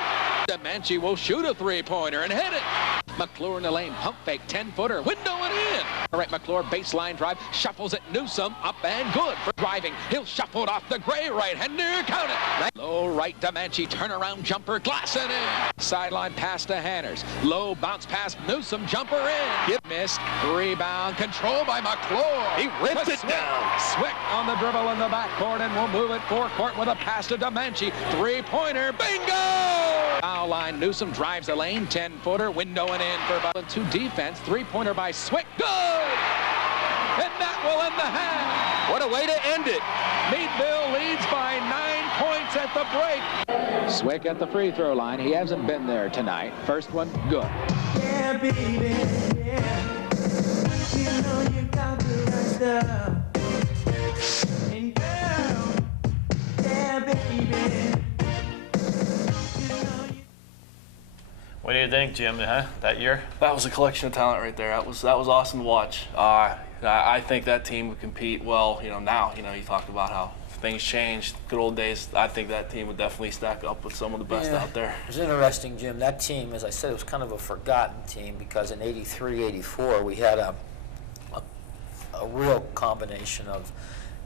Demanchi will shoot a three-pointer and hit it. McClure in the lane, pump fake, 10-footer, window and in. All right, McClure, baseline drive, shuffles it, Newsome, up and good for driving. He'll shuffle it off the gray right-hander, count it. Low right, DeManchi, turnaround jumper, glass it in. Sideline pass to Hanners. Low bounce pass, Newsome, jumper in. Get missed, rebound, control by McClure. He ripped it down. Swick on the dribble in the backcourt, and we'll move it forecourt with a pass to DeManchi. Three-pointer, bingo! Foul line, Newsome drives the lane, 10-footer, window and in for Butler. 2 defense, three-pointer by Swick, good! And that will end the half. What a way to end it. Meadville leads by 9 points at the break. Swick at the free throw line. He hasn't been there tonight. First one, good. Yeah, baby, yeah. You know you got the right stuff. And girl, yeah, baby. What do you think, Jim, that year? That was a collection of talent right there. That was awesome to watch. I think that team would compete well. Now, you talked about how things changed. Good old days. I think that team would definitely stack up with some of the best out there. It was interesting, Jim. That team, as I said, it was kind of a forgotten team because in '83, '84, we had a real combination of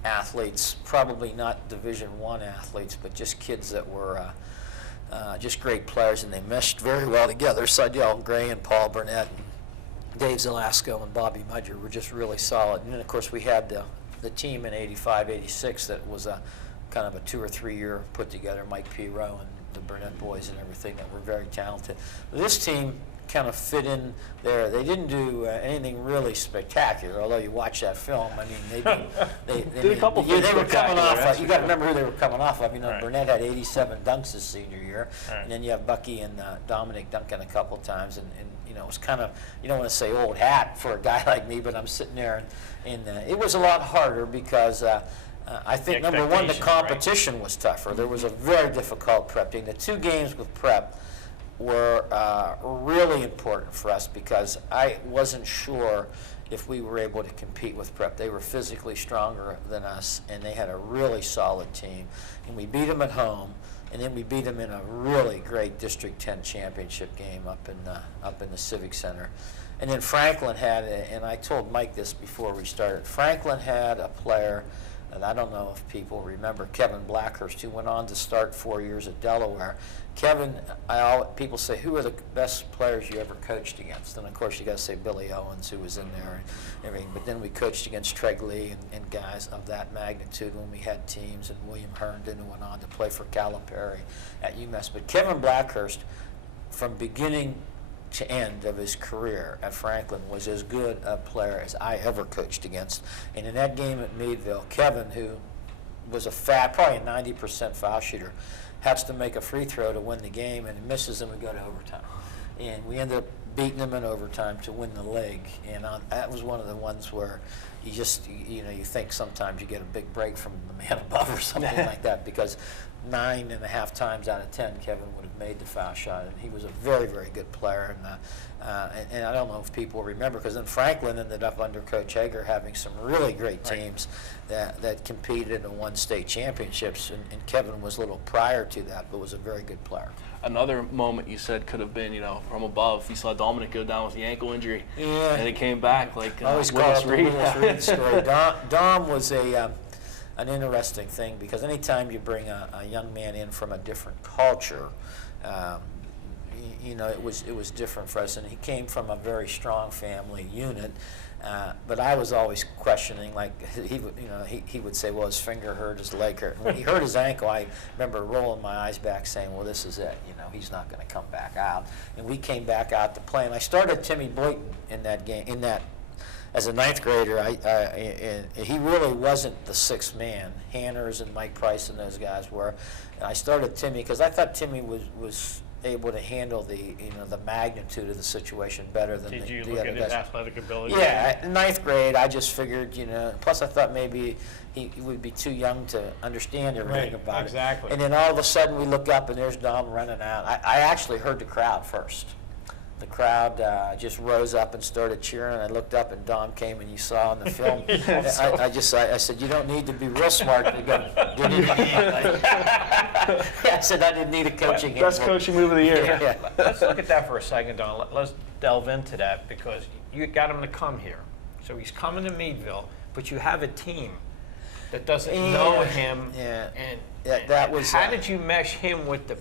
athletes, probably not Division I athletes, but just kids that were just great players, and they meshed very well together. Seidel Gray and Paul Burnett and Dave Zelasco and Bobby Mudger were just really solid. And then, of course, we had the team in '85, '86 that was a kind of a 2 or 3 year put together, Mike Fiorillo and the Burnett boys and everything that were very talented. This team kind of fit in there. They didn't do anything really spectacular, although you watch that film. I mean, they did a couple things they were coming off. spectacular, You got to remember who they were coming off of. Right. Burnett had 87 dunks his senior year, Right. and then you have Bucky and Dominic dunking a couple times, and it was kind of, you don't want to say old hat for a guy like me, but I'm sitting there, and it was a lot harder because I think, number one, the expectations, competition was tougher. There was a very difficult prep team. The 2 games with prep were really important for us because I wasn't sure if we were able to compete with prep. They were physically stronger than us, and they had a really solid team. And we beat them at home, and then we beat them in a really great District 10 championship game up in the Civic Center. And then Franklin had, and I told Mike this before we started, Franklin had a player, and I don't know if people remember, Kevin Blackhurst, who went on to start 4 years at Delaware. Kevin, people say, who are the best players you ever coached against? And of course, you got to say Billy Owens, who was in there and everything. But then we coached against Treg Lee and guys of that magnitude when we had teams, and William Herndon, who went on to play for Calipari at UMass. But Kevin Blackhurst, from beginning to end of his career at Franklin, was as good a player as I ever coached against. And in that game at Meadville, Kevin, who was probably a 90% foul shooter, has to make a free throw to win the game, and he misses, and we go to overtime. And we end up beating them in overtime to win the league. And that was one of the ones where you just, you think sometimes you get a big break from the man above or something like that, because 9.5 times out of 10, Kevin would have made the foul shot, and he was a very, very good player. And I don't know if people remember, because then Franklin ended up under Coach Hager having some really great teams that competed and won state championships, and Kevin was a little prior to that, but was a very good player. Another moment you said could have been, from above. You saw Dominic go down with the ankle injury, and he came back like Willis Reed story. Dom was an interesting thing, because anytime you bring a young man in from a different culture, it was different for us, and he came from a very strong family unit. But I was always questioning, like he would say, well, his finger hurt, his leg hurt. And when he hurt his ankle, I remember rolling my eyes back, saying, well, this is it. He's not going to come back out. And we came back out to play, and I started Timmy Boyton in that game. As a 9th grader, he really wasn't the 6th man. Hanners and Mike Price and those guys were. And I started Timmy because I thought Timmy was able to handle the magnitude of the situation better than Did you the look other at his guys. athletic ability? Yeah, in 9th grade, I just figured, plus I thought maybe he would be too young to understand everything about exactly. it. And then all of a sudden we look up and there's Dom running out. I actually heard the crowd first. The crowd just rose up and started cheering. I looked up and Dom came, and you saw in the film. I said, you don't need to be real smart to go. I said I didn't need a coaching. Best coaching move of the year. Yeah. Let's look at that for a second, Don. delve into that because you got him to come here. So he's coming to Meadville, but you have a team that doesn't know him. Yeah. And that was. How did you mesh him with the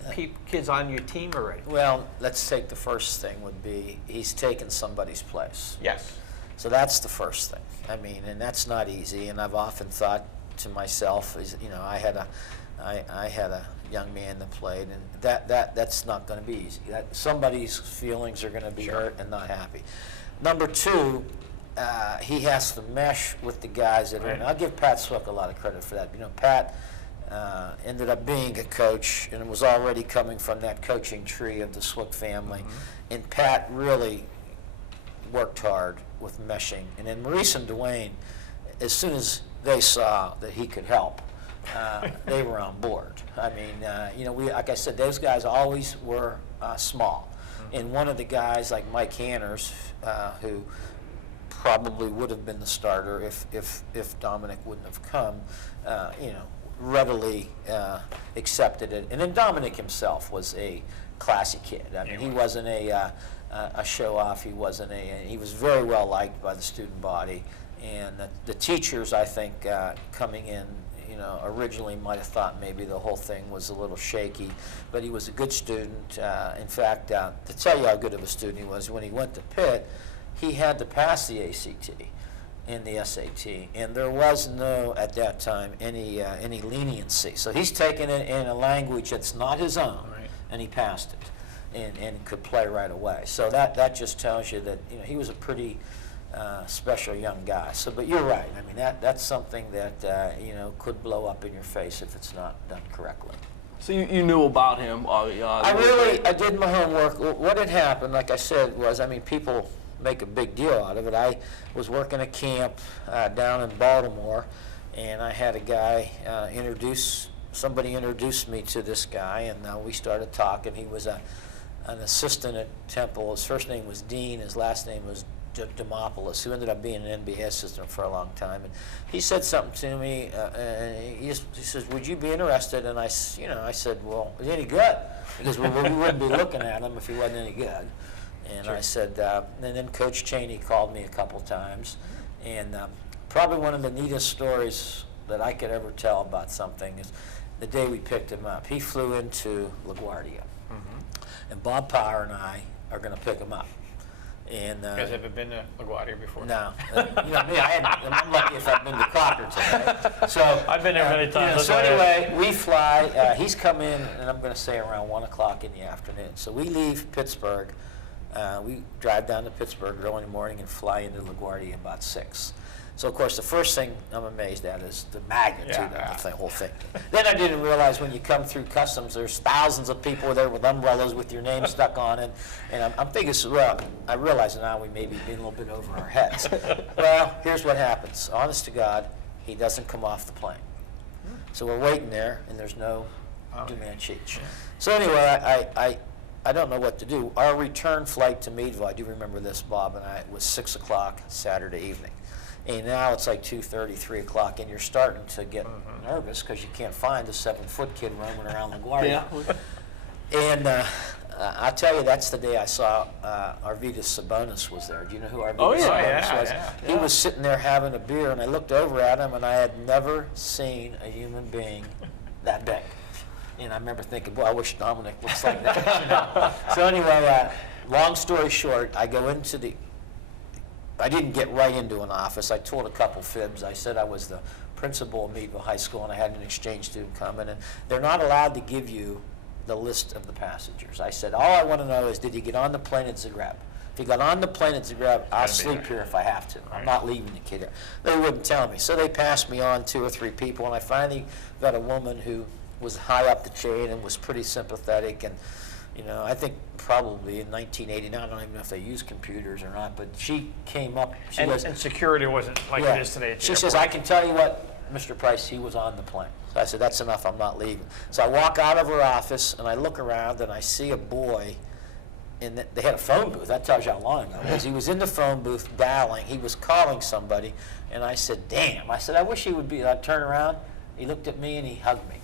kids on your team already? Well, let's take the first thing would be he's taken somebody's place. Yes. So that's the first thing. I mean, and that's not easy. And I've often thought to myself, I had a young man that played, and that's not going to be easy. Somebody's feelings are going to be hurt and not happy. Number two, he has to mesh with the guys that are. And I'll give Pat Swick a lot of credit for that. Pat ended up being a coach, and it was already coming from that coaching tree of the Swick family. And Pat really worked hard with meshing. And then Maurice and Dwayne, as soon as they saw that he could help, they were on board. I mean, like I said, those guys always were small. And one of the guys, like Mike Hanners, who probably would have been the starter if Dominic wouldn't have come, readily accepted it. And then Dominic himself was a classy kid. I mean, he wasn't a show-off. He wasn't he was very well liked by the student body. And the teachers, I think, coming in, originally might have thought maybe the whole thing was a little shaky, but he was a good student. In fact, to tell you how good of a student he was, when he went to Pitt, he had to pass the ACT and the SAT, and there was no, at that time, any leniency. So he's taken it in a language that's not his own, and he passed it, and could play right away. So that just tells you that he was a pretty special young guy. So, but you're right. I mean, that's something that could blow up in your face if it's not done correctly. So you knew about him? I did my homework. What had happened, like I said, was people make a big deal out of it. I was working a camp down in Baltimore, and I had a guy somebody introduced me to this guy, and we started talking. He was an assistant at Temple. His first name was Dean. His last name was Demopoulos, who ended up being an NBA assistant for a long time. And he said something to me, and he says, "Would you be interested?" And I said, "Well, is he any good?" Because we wouldn't be looking at him if he wasn't any good. And I said, and then Coach Cheney called me a couple times, and probably one of the neatest stories that I could ever tell about something is the day we picked him up. He flew into LaGuardia, and Bob Power and I are going to pick him up. And, you guys ever been to LaGuardia before? No. Me, I'm lucky if I've been to Cockerton, right? So I've been there many times. So anyway, we fly. He's come in, and I'm going to say around 1 o'clock in the afternoon. So we leave Pittsburgh. We drive down to Pittsburgh early in the morning and fly into LaGuardia about 6. So, of course, the first thing I'm amazed at is the magnitude of the whole thing. Then I didn't realize when you come through customs, there's thousands of people there with umbrellas with your name stuck on it. And I'm thinking, well, I realize now we may be being a little bit over our heads. Well, here's what happens. Honest to God, he doesn't come off the plane. So we're waiting there, and there's no demand sheet. So anyway, I don't know what to do. Our return flight to Meadville, I do remember this, Bob and I, was 6 o'clock Saturday evening. And now it's like 2:30, 3 o'clock, and you're starting to get nervous because you can't find a 7-foot kid roaming around LaGuardia. And I'll tell you, that's the day I saw Arvydas Sabonis was there. Do you know who Arvydas Sabonis was? He was sitting there having a beer, and I looked over at him, and I had never seen a human being that big. And I remember thinking, boy, I wish Dominic looks like that. So anyway, long story short, I go into I didn't get right into an office. I told a couple fibs. I said I was the principal of Meadville High School, and I had an exchange student come in, and they're not allowed to give you the list of the passengers. I said, all I want to know is, did he get on the plane at Zagreb? If he got on the plane at Zagreb, I'll sleep here if I have to. I'm not leaving the kid here. They wouldn't tell me. So they passed me on 2 or 3 people, and I finally got a woman who was high up the chain and was pretty sympathetic. And I think probably in 1989, I don't even know if they used computers or not, but she came up. And security wasn't like it is today. She says, I can tell you what, Mr. Price, he was on the plane. So I said, that's enough, I'm not leaving. So I walk out of her office, and I look around, and I see a boy, and they had a phone booth. That tells you how long ago it was. He was in the phone booth dialing. He was calling somebody, and I said, damn. I said, I wish he would be. I turned around, he looked at me, and he hugged me.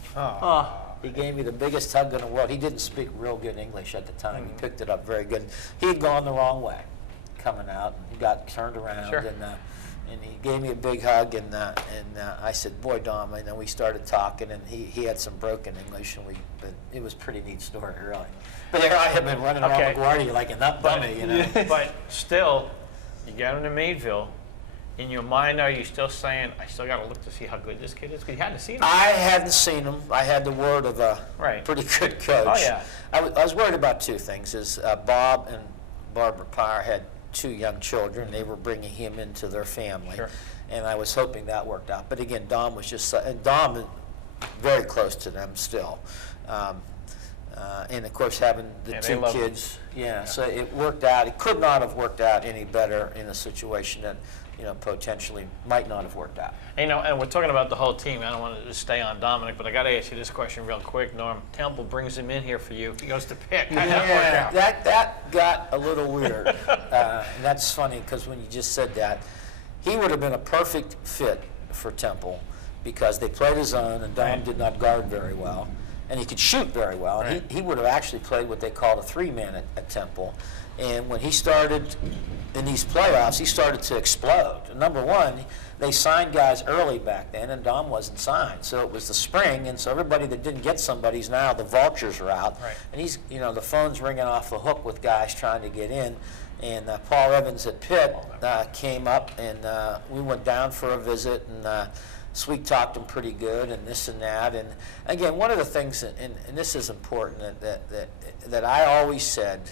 He gave me the biggest hug in the world. He didn't speak real good English at the time. He picked it up very good. He had gone the wrong way coming out. He got turned around, and he gave me a big hug, and I said, boy, Dom, and then we started talking, and he had some broken English, but it was a pretty neat story, really. But here I have been running around LaGuardia like a nut bunny, you know. But still, you get him to Meadville. In your mind, are you still saying, I still got to look to see how good this kid is? Because you hadn't seen him. I hadn't seen him. I had the word of a pretty good coach. Oh, yeah. I was worried about two things. Bob and Barbara Pyre had 2 young children. They were bringing him into their family. Sure. And I was hoping that worked out. But again, Dom was just, and Dom is very close to them still. And of course, having the 2 kids, so it worked out. It could not have worked out any better in a situation that, you know, potentially might not have worked out. And, you know, and we're talking about the whole team. I don't want to just stay on Dominic, but I got to ask you this question real quick. Norm Temple brings him in here for you. He goes to Pitt. How did that work out? That got a little weird. And that's funny because when you just said that, he would have been a perfect fit for Temple because they played his own, and Dom did not guard very well, and he could shoot very well. And he would have actually played what they called a 3-man at Temple. And when he started in these playoffs, he started to explode. Number one, they signed guys early back then, and Dom wasn't signed. So it was the spring, and so everybody that didn't get somebody's now, the vultures are out. And he's, you know, the phone's ringing off the hook with guys trying to get in. And Paul Evans at Pitt came up, and we went down for a visit, and sweet talked him pretty good, and this and that. And again, one of the things, and this is important, that I always said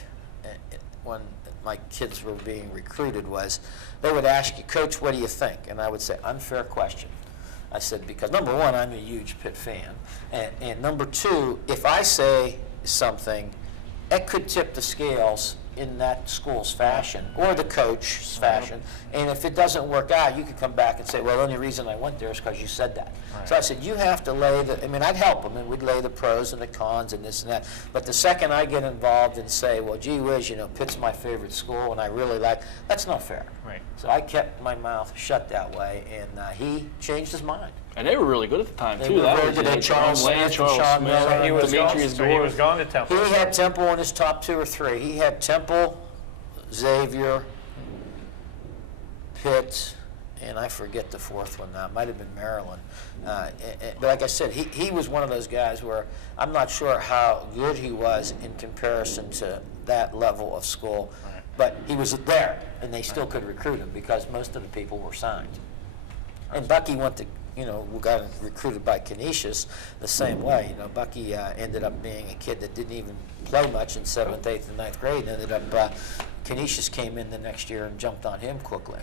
when my kids were being recruited was, they would ask you, Coach, what do you think? And I would say, unfair question. I said, because number one, I'm a huge Pitt fan. And number two, if I say something, it could tip the scales in that school's fashion or the coach's fashion. And if it doesn't work out, you could come back and say, well, the only reason I went there is because you said that. So I said, you have to lay I mean, I'd help them, and we'd lay the pros and the cons and this and that. But the second I get involved and say, well, gee whiz, you know, Pitt's my favorite school and I really like, that's not fair. So I kept my mouth shut that way, and he changed his mind. And they were really good at the time, They too. were That very was good at Charles Smith, Sean Miller. He was going to Temple. He had Temple in his top 2 or 3. He had Temple, Xavier, Pitt, and I forget the 4th one now. It might have been Maryland. But like I said, he was one of those guys where I'm not sure how good he was in comparison to that level of school. But he was there, and they still could recruit him because most of the people were signed. And Bucky went to, you know, got recruited by Canisius the same way. You know, Bucky ended up being a kid that didn't even play much in 7th, 8th, and 9th grade. And ended up, Canisius came in the next year and jumped on him quickly.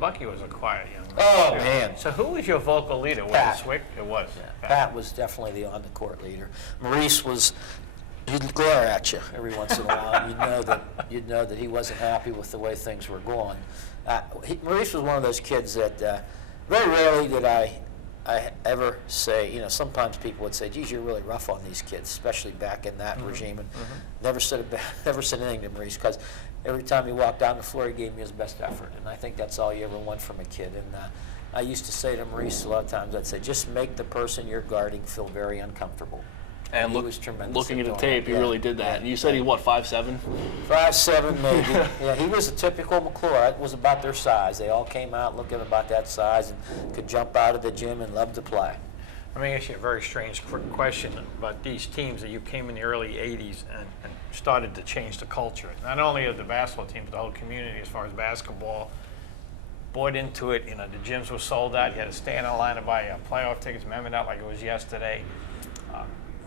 Bucky was a quiet young man. Oh, man. So who was your vocal leader? Was Pat. it Swick? It was. Yeah. Pat was definitely the on-the-court leader. Maurice was, he'd glare at you every once in a while. You'd know that he wasn't happy with the way things were going. Maurice was one of those kids that very rarely did I ever say, you know, sometimes people would say, geez, you're really rough on these kids, especially back in that regime. And never said anything to Maurice, because every time he walked down the floor, he gave me his best effort. And I think that's all you ever want from a kid. And I used to say to Maurice a lot of times, I'd say, just make the person you're guarding feel very uncomfortable. And he was tremendous. Looking at the tape, he really did that. And you said he, what, 5'7"? 5'7", maybe. Yeah, he was a typical McClure. It was about their size. They all came out looking about that size and could jump out of the gym and loved to play. Let me ask you a very strange question about these teams that you came in the early 80s and started to change the culture. Not only of the basketball team, but the whole community as far as basketball. Bought into it. You know, the gyms were sold out. You had to stand in line to buy playoff tickets. Remember that like it was yesterday.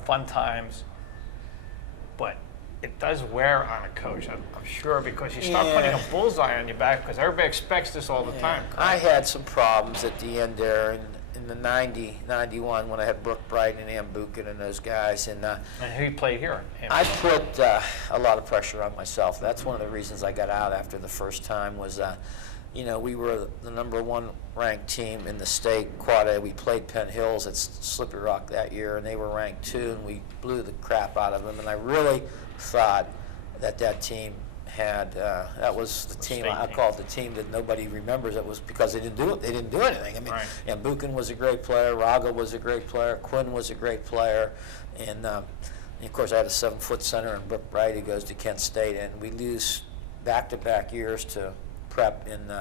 Fun times, but it does wear on a coach, I'm sure, because you start putting a bullseye on your back because everybody expects this all the time. I had some problems at the end there in the 90, 91 when I had Brooke Bright and Ann Buchan and those guys. And who played here? I put a lot of pressure on myself. That's one of the reasons I got out after the first time was, you know, we were the #1 ranked team in the state, Quad A. We played Penn Hills at Slippery Rock that year, and they were ranked 2, and we blew the crap out of them. And I really thought that team had, that was the team, state I team. call it the team that nobody remembers. It was because they didn't do it. They didn't do anything. I mean, Right. and Buchan was a great player. Raga was a great player. Quinn was a great player. And of course, I had a 7-foot center, and Brooke Bright, who goes to Kent State. And we lose back-to-back years to prep in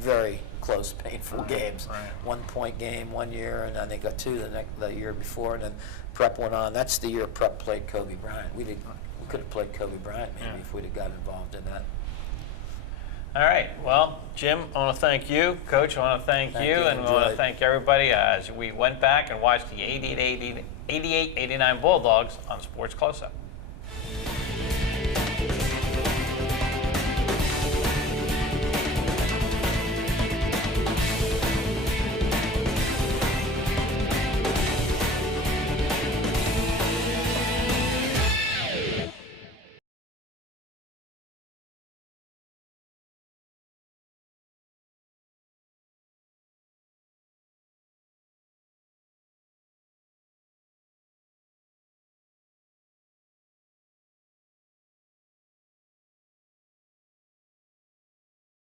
very close, painful games. Right. 1-point game one year, and then they got 2 the year before, and then prep went on. That's the year prep played Kobe Bryant. We could have played Kobe Bryant maybe if we'd have got involved in that. All right. Well, Jim, I want to thank you. Coach, I want to thank you. And we want to thank everybody as we went back and watched the 88-89 Bulldogs on Sports Close-Up.